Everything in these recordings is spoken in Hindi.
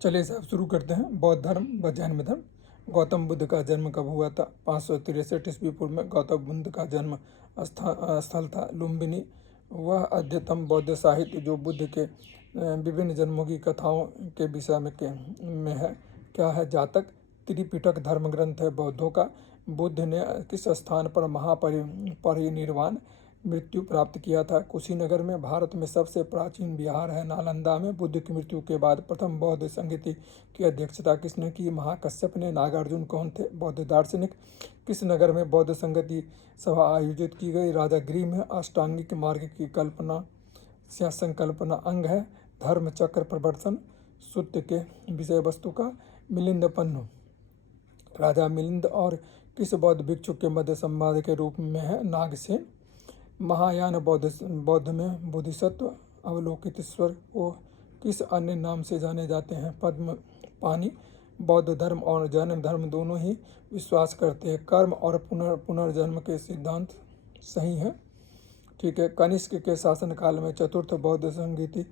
चलिए साहब शुरू करते हैं। बौद्ध धर्म व जैन धर्म। गौतम बुद्ध का जन्म कब हुआ था? 563 ईस्वी पूर्व में गौतम बुद्ध का जन्म स्थल था लुम्बिनी। वह अद्यतम बौद्ध साहित्य जो बुद्ध के विभिन्न जन्मों की कथाओं के विषय में है। क्या है? जातक त्रिपिटक धर्म ग्रंथ है बौद्धों का। बुद्ध ने किस स्थान पर महापरिनिर्वाण मृत्यु प्राप्त किया था? कुशीनगर में। भारत में सबसे प्राचीन विहार है नालंदा में। बुद्ध की मृत्यु के बाद प्रथम बौद्ध संगीति की अध्यक्षता किसने की? महाकश्यप ने। नागार्जुन कौन थे? बौद्ध दार्शनिक। किस नगर में बौद्ध संगति सभा आयोजित की गई? राजा गृह में। अष्टांगिक मार्ग की कल्पना या संकल्पना अंग है। धर्म चक्र प्रवर्तन सूत्र के विषय वस्तु का मिलिंद पन्नु राजा मिलिंद और किस बौद्ध भिक्षु के मध्य संवाद के रूप में है? नागसेन। महायान बौद्ध में बोधिसत्व अवलोकितेश्वर को किस अन्य नाम से जाने जाते हैं? पद्म पानी। बौद्ध धर्म और जैन धर्म दोनों ही विश्वास करते हैं कर्म और पुनर्जन्म के सिद्धांत सही है। ठीक है। कनिष्क के शासनकाल में चतुर्थ बौद्ध संगीति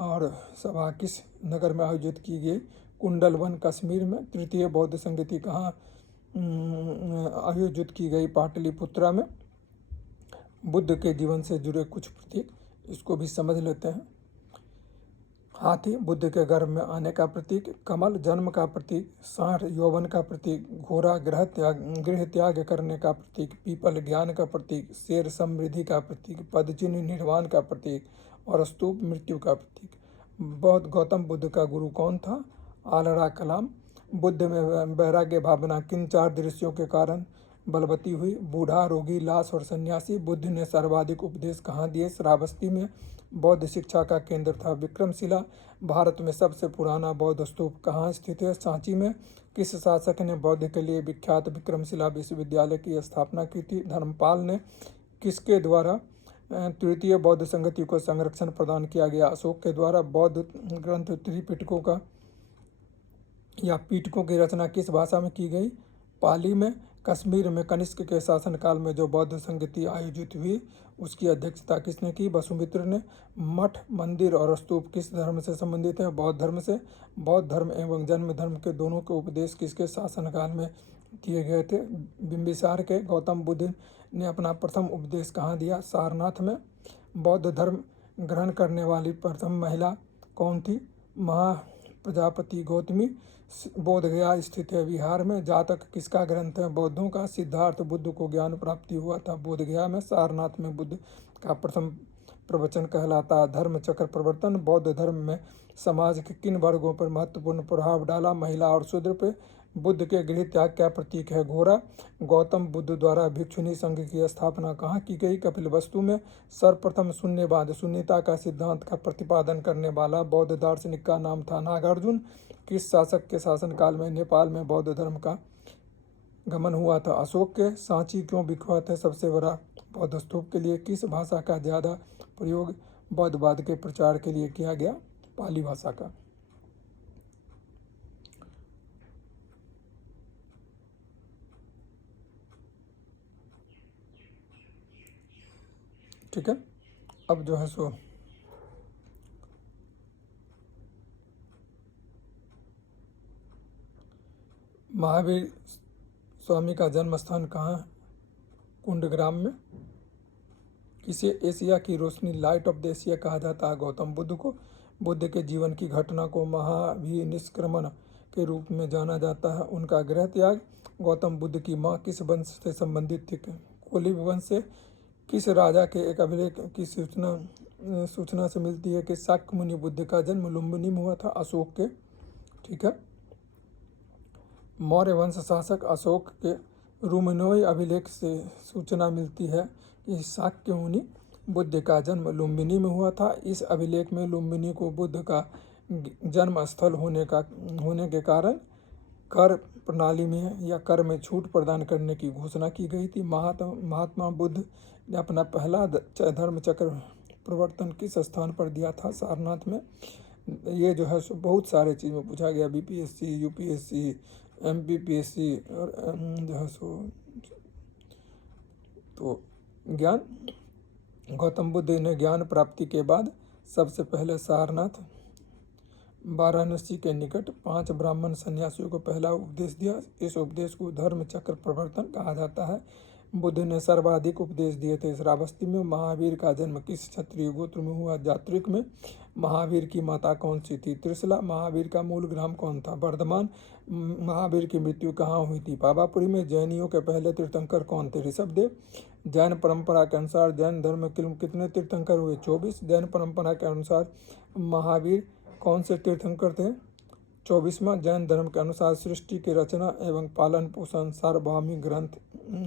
और सभा किस नगर में आयोजित की गई? कुंडलवन कश्मीर में। तृतीय बौद्ध संगीति कहाँ आयोजित की गई? पाटलिपुत्रा में। बुद्ध के जीवन से जुड़े कुछ प्रतीक, इसको भी समझ लेते हैं। हाथी बुद्ध के गर्भ में आने का प्रतीक। कमल जन्म का प्रतीक। सांड यौवन का प्रतीक। घोड़ा गृह त्याग करने का प्रतीक। पीपल ज्ञान का प्रतीक। शेर समृद्धि का प्रतीक। पदचिन्ह निर्वाण का प्रतीक और स्तूप मृत्यु का प्रतीक। बौद्ध गौतम बुद्ध का गुरु कौन था? आलरा कलाम। बुद्ध में वैराग्य भावना किन 4 दृश्यों के कारण बलवती हुई? बूढ़ा, रोगी, लाश और सन्यासी। बुद्ध ने सर्वाधिक उपदेश कहाँ दिए? श्रावस्ती में। बौद्ध शिक्षा का केंद्र था विक्रमशिला। भारत में सबसे पुराना बौद्ध स्तूप कहाँ स्थित है? सांची में। किस शासक ने बौद्ध के लिए विख्यात विक्रमशिला विश्वविद्यालय की स्थापना की थी? धर्मपाल ने। किसके द्वारा तृतीय बौद्ध संगति को संरक्षण प्रदान किया गया? अशोक के द्वारा। बौद्ध ग्रंथ त्रिपिटकों का या पीटकों की रचना किस भाषा में की गई? पाली में। कश्मीर में कनिष्क के शासनकाल में जो बौद्ध संगति आयोजित हुई उसकी अध्यक्षता किसने की? वसुमित्र ने। मठ, मंदिर और स्तूप किस धर्म से संबंधित है? बौद्ध धर्म से। बौद्ध धर्म एवं जैन धर्म के दोनों के उपदेश किसके शासनकाल में दिए गए थे? बिंबिसार के। गौतम बुद्ध ने अपना प्रथम उपदेश कहाँ दिया? सारनाथ में। बौद्ध धर्म ग्रहण करने वाली प्रथम महिला कौन थी? महा प्रजापति गौतमी। बोधगया स्थित है बिहार में। जातक किसका ग्रंथ है? बौद्धों का। सिद्धार्थ बुद्ध को ज्ञान प्राप्ति हुआ था बोधगया में। सारनाथ में बुद्ध का प्रथम प्रवचन कहलाता। धर्म चक्र प्रवर्तन बौद्ध धर्म में समाज के किन वर्गों पर महत्वपूर्ण प्रभाव डाला? महिला और शूद्र पे। बुद्ध के गृह त्याग का प्रतीक है घोड़ा। गौतम बुद्ध द्वारा भिक्षुणी संघ की स्थापना कहाँ की गई? कपिलवस्तु में। सर्वप्रथम शून्यवाद शून्यता का सिद्धांत का प्रतिपादन करने वाला बौद्ध दार्शनिक का नाम था नागार्जुन। किस शासक के शासनकाल में नेपाल में बौद्ध धर्म का गमन हुआ था? अशोक के। सांची क्यों विख्यात है सबसे बड़ा बौद्ध स्तूप के लिए? किस भाषा का ज़्यादा प्रयोग बौद्धवाद के प्रचार के लिए किया गया? पाली भाषा का। ठीक है। अब जो है सो महावीर स्वामी का जन्म स्थान कहाँ? कुंडग्राम में। किसे एशिया की रोशनी लाइट ऑफ द एशिया कहा जाता है? गौतम बुद्ध को। बुद्ध के जीवन की घटना को महाभिनिष्क्रमण के रूप में जाना जाता है। उनका गृह त्याग। गौतम बुद्ध की माँ किस वंश से संबंधित थी? कोलिब वंश से। किस राजा के एक अभिलेख की सूचना से मिलती है कि शाक्य मुनि बुद्ध का जन्म लुम्बिनी में हुआ था? अशोक के। ठीक है। मौर्य वंश शासक अशोक के रूमनोई अभिलेख से सूचना मिलती है कि शाक्य मुनि बुद्ध का जन्म लुम्बिनी में हुआ था। इस अभिलेख में लुम्बिनी को बुद्ध का जन्म स्थल होने के कारण कर प्रणाली में या कर में छूट प्रदान करने की घोषणा की गई थी। महात्मा बुद्ध ने अपना पहला धर्म चक्र प्रवर्तन किस स्थान पर दिया था? सारनाथ में। ये जो है सो बहुत सारे चीज़ में पूछा गया। बीपीएससी, यूपीएससी, एमपीपीएससी और जो है सो तो ज्ञान। गौतम बुद्ध ने ज्ञान प्राप्ति के बाद सबसे पहले सारनाथ वाराणसी के निकट 5 ब्राह्मण सन्यासियों को पहला उपदेश दिया। इस उपदेश को धर्म चक्र प्रवर्तन कहा जाता है। बुद्ध ने सर्वाधिक उपदेश दिए थे। श्रावस्ती में महावीर का जन्म किस क्षत्रिय गोत्र में हुआ? जात्रिक में। महावीर की माता कौन सी थी? त्रिशला। महावीर का मूल ग्राम कौन था? वर्धमान। महावीर की मृत्यु कहाँ हुई थी? पावापुरी में। जैनियों के पहले तीर्थंकर कौन थे? ऋषभदेव। जैन परंपरा के अनुसार जैन धर्म के कितने तीर्थंकर हुए? 24। जैन परंपरा के अनुसार महावीर कौन से तीर्थंकर थे? 24वां। जैन धर्म के अनुसार सृष्टि की रचना एवं पालन पोषण सार्वभौमिक ग्रंथ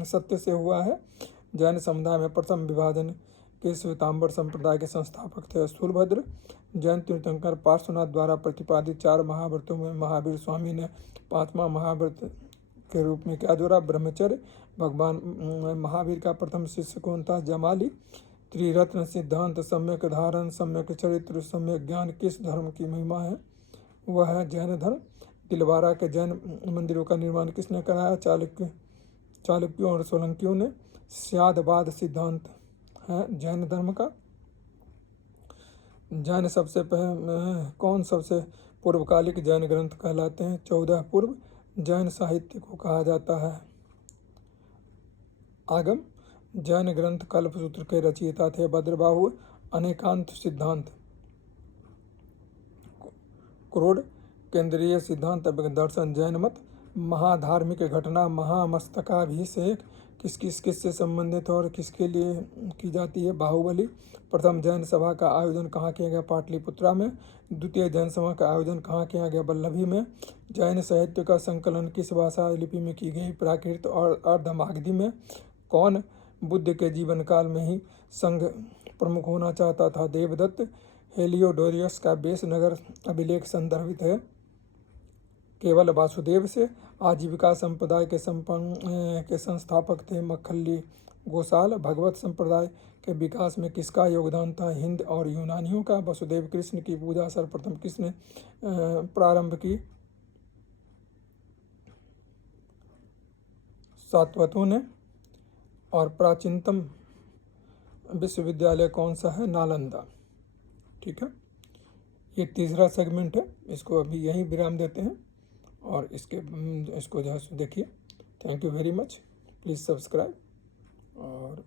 सत्य से हुआ है। जैन समुदाय में प्रथम विभाजन के श्वेतांबर संप्रदाय के संस्थापक थे स्थूलभद्र। जैन तीर्थंकर पार्श्वनाथ द्वारा प्रतिपादित 4 महाव्रतों में महावीर स्वामी ने 5वां महाव्रत के रूप में क्या जोड़ा? ब्रह्मचर्य। भगवान महावीर का प्रथम शिष्य कौन था? जमाली। त्रिरत्न सिद्धांत, सम्यक धारण, सम्यक चरित्र, सम्यक ज्ञान किस धर्म की महिमा है? वह है जैन धर्म। तिलवारा के जैन मंदिरों का निर्माण किसने कराया? चालुक्यों और सोलंकियों ने। स्यादवाद सिद्धांत है जैन धर्म का। जैन कौन सबसे पूर्वकालिक जैन ग्रंथ कहलाते हैं? 14 पूर्व। जैन साहित्य को कहा जाता है आगम। जैन ग्रंथ कल्पसूत्र के रचयिता थे भद्रबाहु। अनेकांत सिद्धांत क्रोध केंद्रीय सिद्धांत दर्शन जैन मत। महाधार्मिक घटना महामस्तकाभिषेक किससे संबंधित और किसके लिए की जाती है? बाहुबली। प्रथम जैन सभा का आयोजन कहाँ किया गया? पाटलिपुत्रा में। द्वितीय जैन सभा का आयोजन कहाँ किया गया? वल्लभी में। जैन साहित्य का संकलन किस भाषा लिपि में की गई? प्राकृत और अर्धमागधी में। कौन बुद्ध के जीवन काल में ही संघ प्रमुख होना चाहता था? देवदत्त। हेलियोडोरियस का बेस नगर अभिलेख संदर्भित है केवल वासुदेव से। आजीविका संप्रदाय के संस्थापक थे मक्खली गोसाल। भगवत संप्रदाय के विकास में किसका योगदान था? हिंद और यूनानियों का। वसुदेव कृष्ण की पूजा सर्वप्रथम किसने प्रारंभ की? सातवतों ने। और प्राचीनतम विश्वविद्यालय कौन सा है? नालंदा। ठीक है, ये तीसरा सेगमेंट है, इसको अभी यहीं विराम देते हैं और इसको जो है देखिए। Thank you very much. Please subscribe और